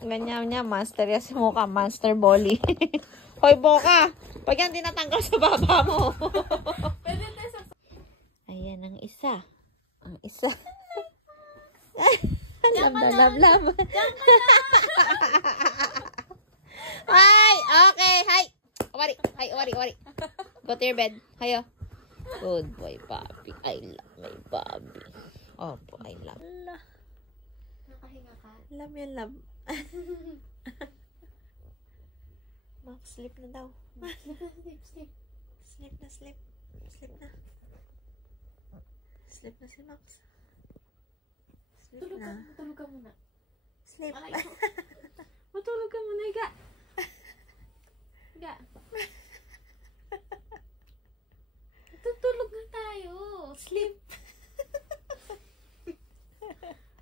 Ganyan niya, master yan si Mocha, master Bolly. Hoy, Boka! Pag yan tinatanggal sa baba mo. Ayan ang isa. Ang isa. Lab. Ay! Okay! Hi! Awari! Hi! Awari! Go to your bed. Hayo. Good boy, Bobby. I love my Bobby. Opo, I love. Nakahinga ka? Love yan, love. Max, sleep na daw. Sleep. Sleep na. Sleep na si Max. Sleep na. Matulog ka muna. Sleep. Matulog ka muna, Iga. Iga. Tutulog na tayo. Sleep.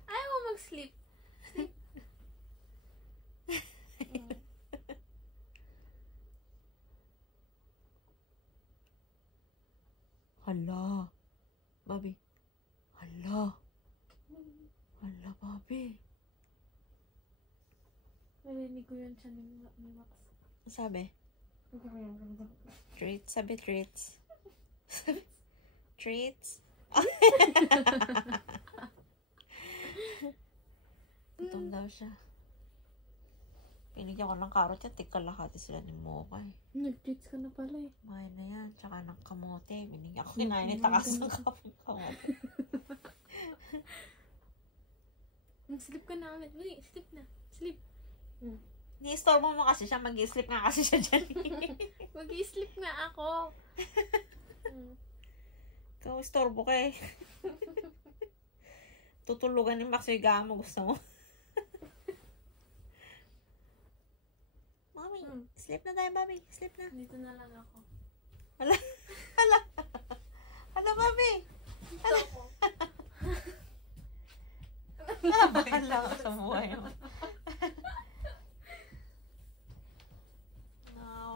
Ayaw mo mag-sleep. Sleep. Hala. Bobby. Hala, Bobby. Narinig ko yun siya ni Max. Sabi? Treats. Sabi treats. Treats. Gutom daw siya. Pinigyan ko ng karot yan. Tigkalahati sila ni Mocha eh. Nag-treats ka na pala eh. Mahin na yan. Tsaka ng kamote. Binigyan ko kinain yung takas ng kamote. Sleep ka na ulit. Wait, sleep na. Sleep. Ni-store mo kasi siya. Mag-i-sleep nga kasi siya dyan. Mag-i-sleep nga ako. Ikaw, istorbo ka eh. Tutulugan ni Max yung higaan mo. Gusto mo? Mami, sleep na tayo, Bobby. Sleep na. Dito na lang ako. Hala, Bobby. Dito ako. Bahala ka sa buhay mo.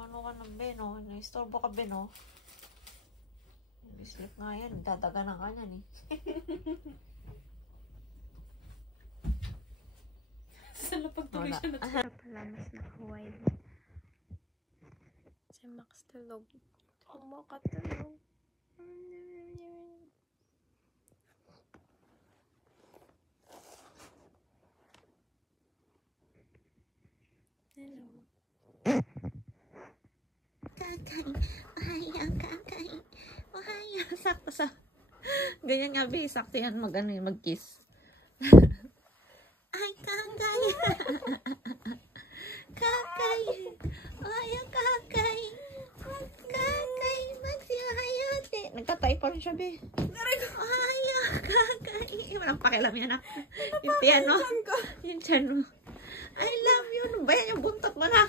Ano ka ng Beno? Naistorbo ka, Beno. Sleep nga yan. Dadaga na ka yan eh. Sana pagtuloy siya na ito. Pala mas nakahuay. Si Max tulog. Mocha tulog. Hello. Kakay. Kakay. Sakto sa... Ganyan nga, be. Sakto yan mag-kiss. Ay, kakay. Kakay. Kakay. Kakay. Magsihayote. Nagtatay pa rin siya, be. Kakay. Walang pakialam yan, yung piano. Yung tiyan mo. I love you. Ano ba yan? Yung buntot mo na.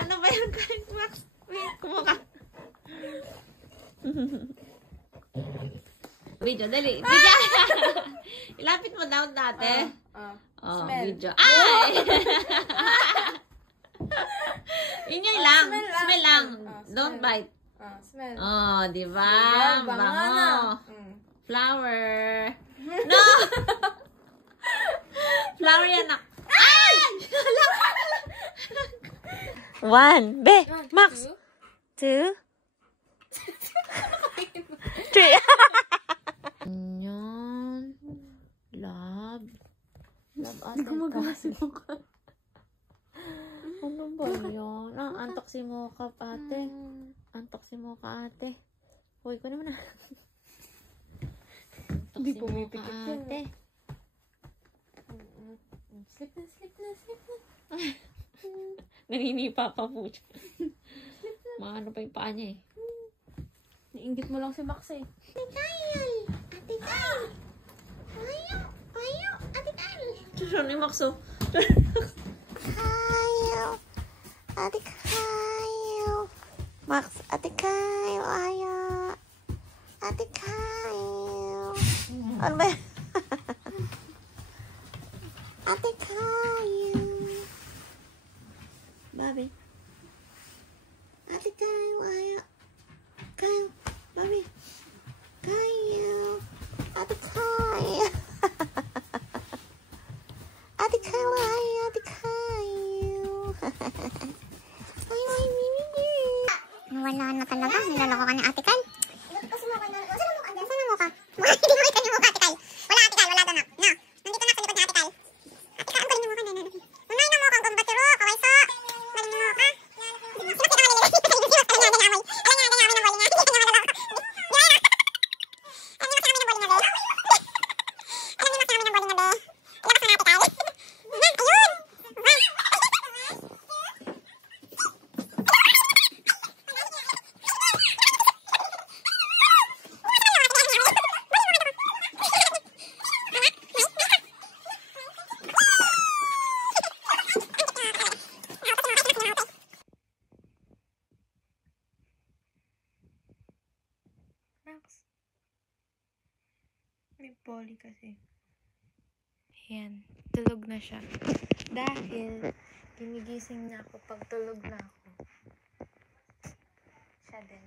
Ano ba yan? Max? Kumuha ka. Video, dali. Video. Ilapit mo daw dati. Smell. Video. Ay! Inyoy lang. Smell lang. Don't bite. Smell. Oh, di ba? Bango. Flower. No! Flower yan na. Ay! One. Be. Max. Two. Three. Yan. Love. Love ate. Gumagawa si Mocha. Ano ba yun? Antok si Mocha, ate. Antok si Mocha, ate. Huwag ko naman na. Hindi pumipikit yan. Ate. Sleep na. Naninipa pa po siya. Maano pa yung paa niya eh. Niinggit mo lang si Max eh. Ate Kyle! Ayaw! Ate Kyle! Susunod ni Max oh. Ayaw! Ate Kyle! Max, Ate Kyle! Ayaw! Ate Kyle! Ano ba yan? Ate Kyle! Bobby. Ate Kyle, ayaw. Kyle, Bobby. Kyle. Ate Kyle. kasi. Ayan, tulog na siya. Dahil, ginigising na ako pag tulog na ako. Siya din.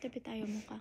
Tabi tayo mukha.